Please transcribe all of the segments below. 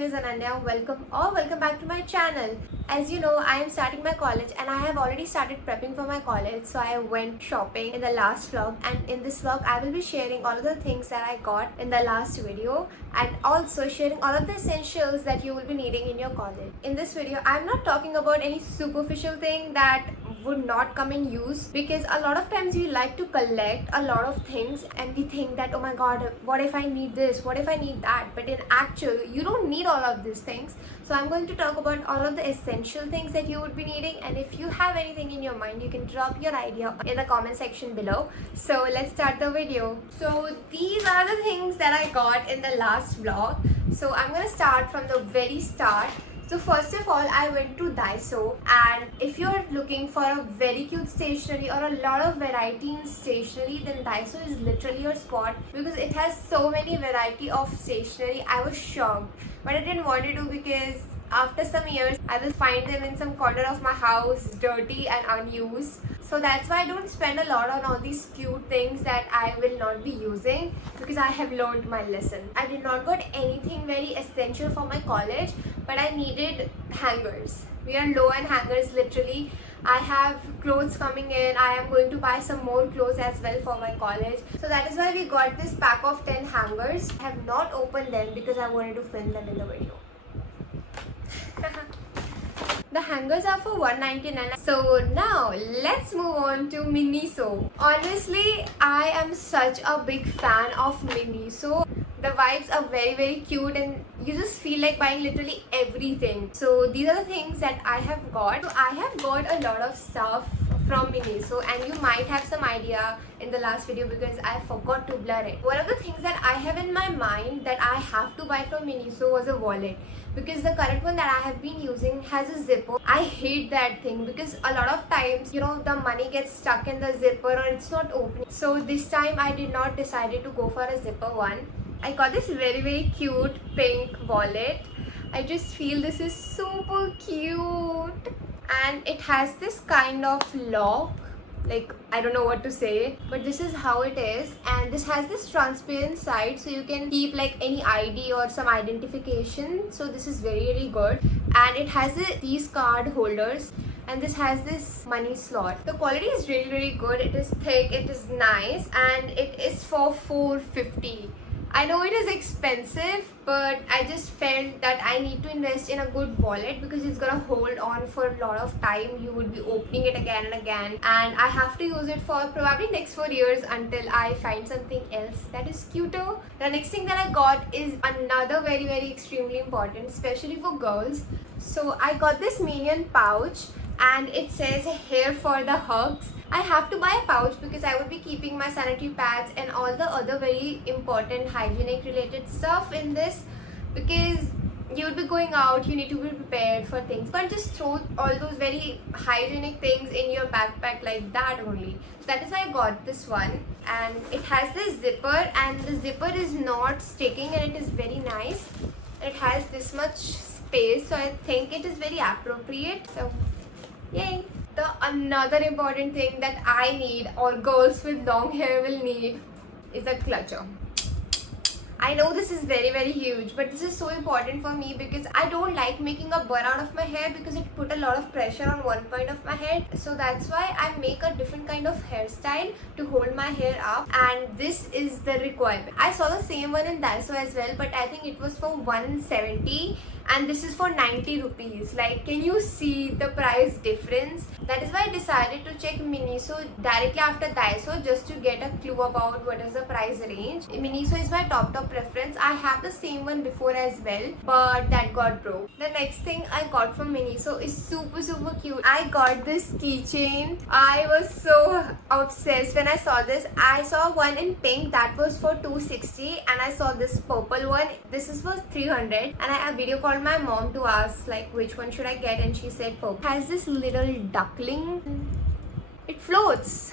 name is Ananya. Welcome back to my channel. As you know, I am starting my college and I have already started prepping for my college. So I went shopping in the last vlog, and in this vlog I will be sharing all of the things that I got in the last video and also sharing all of the essentials that you will be needing in your college. In this video, I am not talking about any superficial thing that would not come in use, because a lot of times we like to collect a lot of things and we think that, oh my god, what if I need this, what if I need that, but in actual you don't need all of these things. So I'm going to talk about all of the essential things that you would be needing, and if you have anything in your mind, you can drop your idea in the comment section below. So let's start the video. So these are the things that I got in the last vlog. So I'm gonna start from the very start. So first of all, I went to Daiso, and if you're looking for a very cute stationery or a lot of variety in stationery, then Daiso is literally your spot because it has so many variety of stationery. I was shocked, but I didn't want to do because after some years I will find them in some corner of my house dirty and unused. So that's why I don't spend a lot on all these cute things that I will not be using, because I have learned my lesson. I did not got anything very essential for my college, but I needed hangers. We are low on hangers literally. I have clothes coming in. I am going to buy some more clothes as well for my college. So that is why we got this pack of 10 hangers. I have not opened them because I wanted to film them in the video. The hangers are for $1.99. So now let's move on to Miniso. Honestly, I am such a big fan of Miniso. The vibes are very cute and you just feel like buying literally everything. So these are the things that I have got. So I have got a lot of stuff from Miniso, and you might have some idea in the last video because I forgot to blur it. One of the things that I have in my mind that I have to buy from Miniso was a wallet, because the current one that I have been using has a zipper. I hate that thing because a lot of times, you know, the money gets stuck in the zipper or it's not opening. So this time I did not decide to go for a zipper one. I got this very cute pink wallet. I just feel this is super cute, and it has this kind of lock, like I don't know what to say, but this is how it is. And this has this transparent side, so you can keep like any ID or some identification. So this is very good. And it has these card holders, and this has this money slot. The quality is really good. It is thick, it is nice, and it is for $4.50. I know it is expensive, but I just felt that I need to invest in a good wallet because it's gonna hold on for a lot of time. You would be opening it again and again, and I have to use it for probably next 4 years until I find something else that is cuter. The next thing that I got is another very extremely important, especially for girls. So I got this Minion pouch, and it says here for the hugs. I have to buy a pouch because I would be keeping my sanitary pads and all the other very important hygienic related stuff in this, because you would be going out, you need to be prepared for things. But just throw all those very hygienic things in your backpack like that only. So that is why I got this one, and it has this zipper, and the zipper is not sticking and it is very nice. It has this much space, so I think it is very appropriate. So yay! Another important thing that I need, or girls with long hair will need, is a clutcher. I know this is very huge, but this is so important for me because I don't like making a bun out of my hair because it put a lot of pressure on one point of my head. So that's why I make a different kind of hairstyle to hold my hair up, and this is the requirement. I saw the same one in Daiso as well, but I think it was for 170 and this is for 90 rupees. Like, can you see the price difference? That is why I decided to check Miniso directly after Daiso just to get a clue about what is the price range. Miniso is my top preference. I have the same one before as well, but that got broke. The next thing I got from Miniso is super cute. I got this keychain. I was so obsessed when I saw this. I saw one in pink that was for 260, and I saw this purple one. This is for 300, and I video called my mom to ask like which one should I get, and she said purple. It has this little duckling. It floats.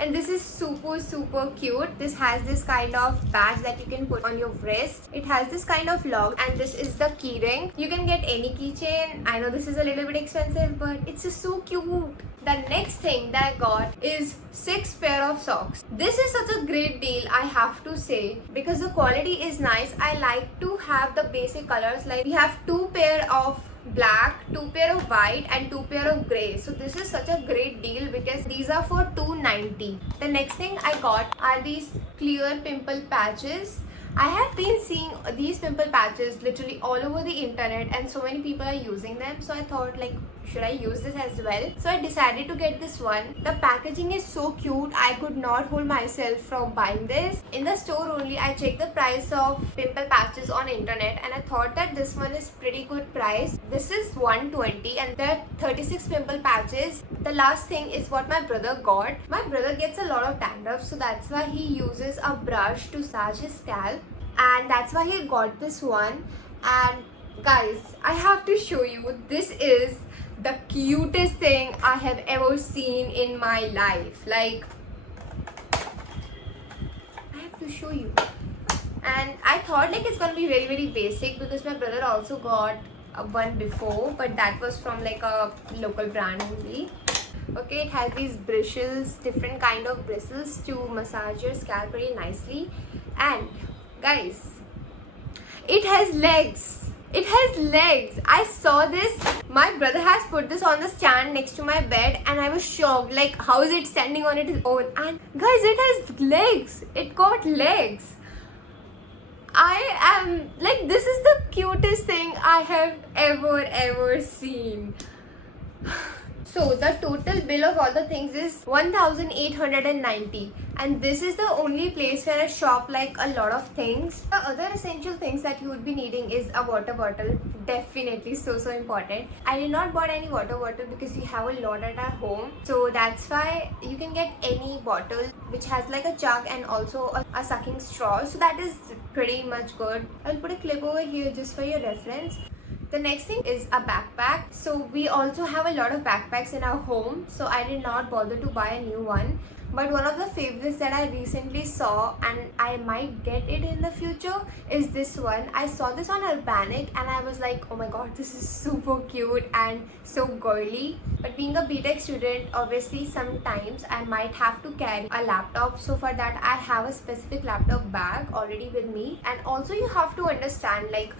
and this is super cute. This has this kind of badge that you can put on your wrist. It has this kind of lock, and this is the key ring. You can get any keychain. I know this is a little bit expensive, but it's just so cute. The next thing that I got is 6 pair of socks. This is such a great deal, I have to say, because the quality is nice. I like to have the basic colors. Like we have 2 pair of black, 2 pair of white, and 2 pair of grey. So this is such a great deal because these are for $2.90. The next thing I got are these clear pimple patches. I have been seeing these pimple patches literally all over the internet, and so many people are using them, so I thought, like, should I use this as well? So I decided to get this one. The packaging is so cute. I could not hold myself from buying this. In the store only, I checked the price of pimple patches on internet, and I thought that this one is pretty good price. This is $120, and there are 36 pimple patches. The last thing is what my brother got. My brother gets a lot of dandruff, so that's why he uses a brush to massage his scalp, and that's why he got this one. And guys, I have to show you, this is the cutest thing I have ever seen in my life. Like, I have to show you. And I thought like it's gonna be very basic because my brother also got one before, but that was from like a local brand only. Okay, it has these bristles, different kind of bristles to massage your scalp very nicely. And guys, it has legs. It has legs. I saw this. My brother has put this on the stand next to my bed, and I was shocked. Like, how is it standing on its own? And guys, it has legs. It got legs. I am like, this is the cutest thing I have ever seen. So the total bill of all the things is 1,890, and this is the only place where I shop like a lot of things. The other essential things that you would be needing is a water bottle. Definitely so important. I did not bought any water bottle because we have a lot at our home, so that's why you can get any bottle which has like a jug and also a sucking straw, so that is pretty much good. I'll put a clip over here just for your reference. The next thing is a backpack. So we also have a lot of backpacks in our home, so I did not bother to buy a new one. But one of the favorites that I recently saw, and I might get it in the future, is this one. I saw this on Urbanic and I was like, oh my god, this is super cute and so girly. But being a BTech student, obviously sometimes I might have to carry a laptop, so for that I have a specific laptop bag already with me. And also you have to understand like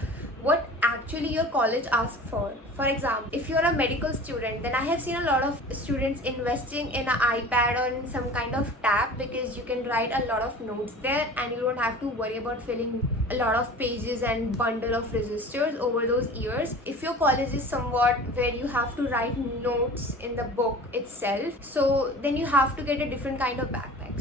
what actually your college asks for. For example, if you're a medical student, then I have seen a lot of students investing in an iPad or in some kind of tab because you can write a lot of notes there and you don't have to worry about filling a lot of pages and bundle of registers over those years. If your college is somewhat where you have to write notes in the book itself, so then you have to get a different kind of backpack.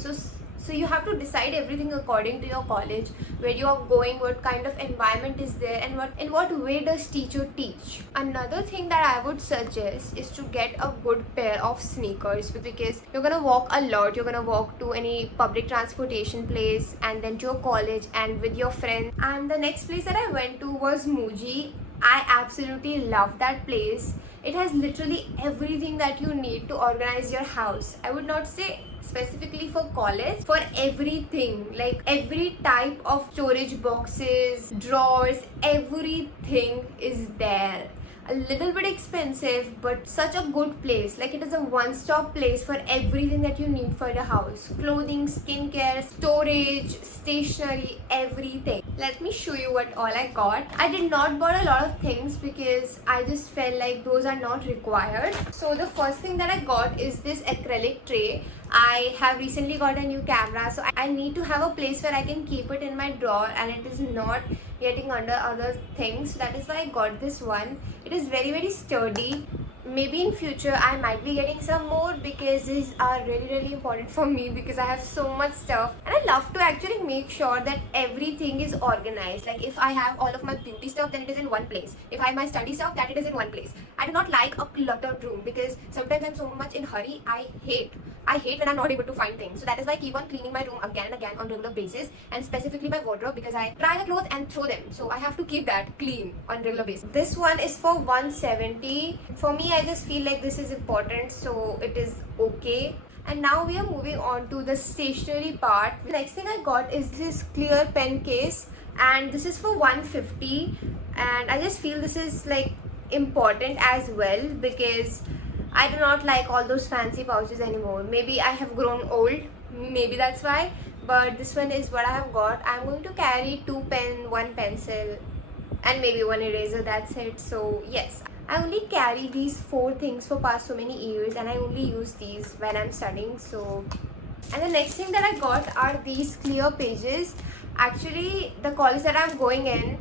So you have to decide everything according to your college, where you are going, what kind of environment is there, and in what way does teacher teach. Another thing that I would suggest is to get a good pair of sneakers, because you're gonna walk a lot. You're gonna walk to any public transportation place and then to your college and with your friends. And the next place that I went to was Muji. I absolutely love that place. It has literally everything that you need to organize your house. I would not say specifically for college, for everything, like every type of storage boxes, drawers, everything is there. A little bit expensive, but such a good place. Like, it is a one-stop place for everything that you need for the house: clothing, skincare, storage, stationery, everything. Let me show you what all I got. I did not buy a lot of things because I just felt like those are not required. So the first thing that I got is this acrylic tray. I have recently got a new camera, so I need to have a place where I can keep it in my drawer and it is not getting under other things. That is why I got this one. It is very sturdy. Maybe in future I might be getting some more because these are really important for me because I have so much stuff and I love to actually make sure that everything is organized. Like, if I have all of my beauty stuff, then it is in one place. If I have my study stuff, that it is in one place. I do not like a cluttered room because sometimes I'm so much in hurry. I hate when I'm not able to find things. So that is why I keep on cleaning my room again and again on regular basis, and specifically my wardrobe, because I try the clothes and throw them. So I have to keep that clean on regular basis. This one is for 170. For me, I just feel like this is important, so it is okay. And now we are moving on to the stationery part. The next thing I got is this clear pen case, and this is for 150, and I just feel this is like important as well because I do not like all those fancy pouches anymore. Maybe I have grown old, maybe that's why, but this one is what I have got. I'm going to carry 2 pen, 1 pencil and maybe 1 eraser, that's it. So yes, I only carry these 4 things for past so many years, and I only use these when I'm studying. So, and the next thing that I got are these clear pages. Actually, the college that I'm going in,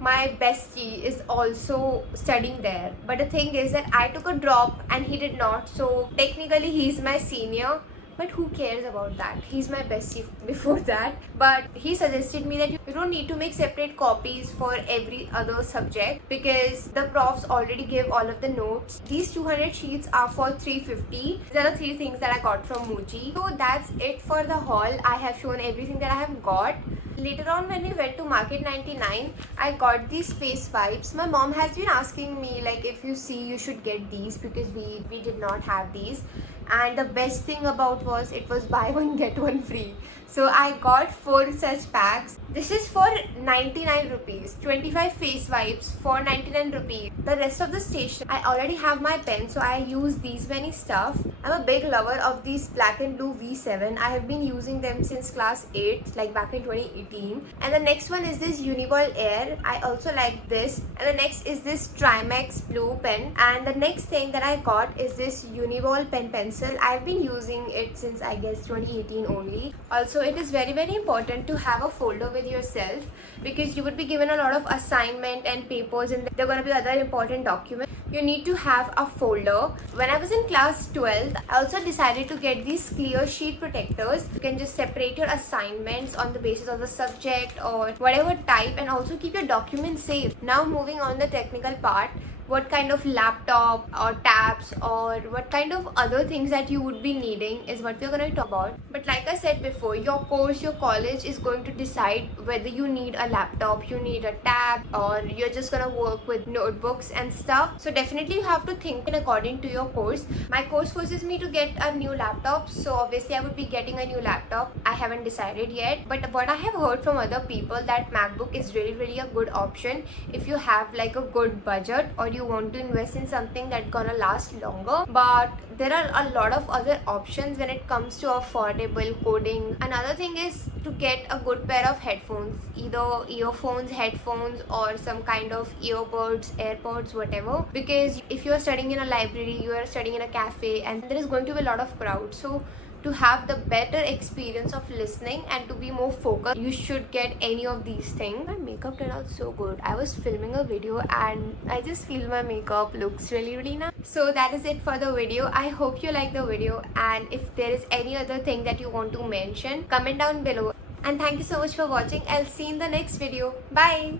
my bestie is also studying there, but the thing is that I took a drop and he did not, so technically he's my senior, but who cares about that? He's my bestie before that. But he suggested me that you don't need to make separate copies for every other subject because the profs already give all of the notes. These 200 sheets are for 350. These are the 3 things that I got from Muji. So that's it for the haul. I have shown everything that I have got. Later on when we went to Market 99, I got these face wipes. My mom has been asking me like, if you see you should get these because we did not have these. And the best thing about was it was buy one get one free. So I got 4 such packs. This is for 99 rupees. 25 face wipes for 99 rupees. The rest of the station, I already have my pen, so I use these many stuff. I'm a big lover of these Black and Blue V7. I have been using them since class 8, like back in 2018. And the next one is this Uniball Air. I also like this. And the next is this Trimax Blue pen. And the next thing that I got is this Uniball pen pencil. I've been using it since I guess 2018 only. Also, it is very important to have a folder with yourself because you would be given a lot of assignment and papers, and there are going to be other important documents. You need to have a folder. When I was in class 12th, I also decided to get these clear sheet protectors. You can just separate your assignments on the basis of the subject or whatever type, and also keep your documents safe. Now moving on the technical part, what kind of laptop or tabs or what kind of other things that you would be needing is what we're going to talk about. But like I said before, your course, your college is going to decide whether you need a laptop, you need a tab, or you're just going to work with notebooks and stuff. So definitely you have to think in according to your course. My course forces me to get a new laptop, so obviously I would be getting a new laptop. I haven't decided yet, but what I have heard from other people that MacBook is really a good option if you have like a good budget or you want to invest in something that's gonna last longer. But there are a lot of other options when it comes to affordable coding. Another thing is to get a good pair of headphones, either earphones, headphones, or some kind of earbuds, AirPods, whatever, because if you are studying in a library, you are studying in a cafe, and there is going to be a lot of crowd. So to have the better experience of listening and to be more focused, you should get any of these things. My makeup turned out so good. I was filming a video and I just feel my makeup looks really nice. So that is it for the video. I hope you like the video, and if there is any other thing that you want to mention, comment down below. And thank you so much for watching. I'll see you in the next video. Bye.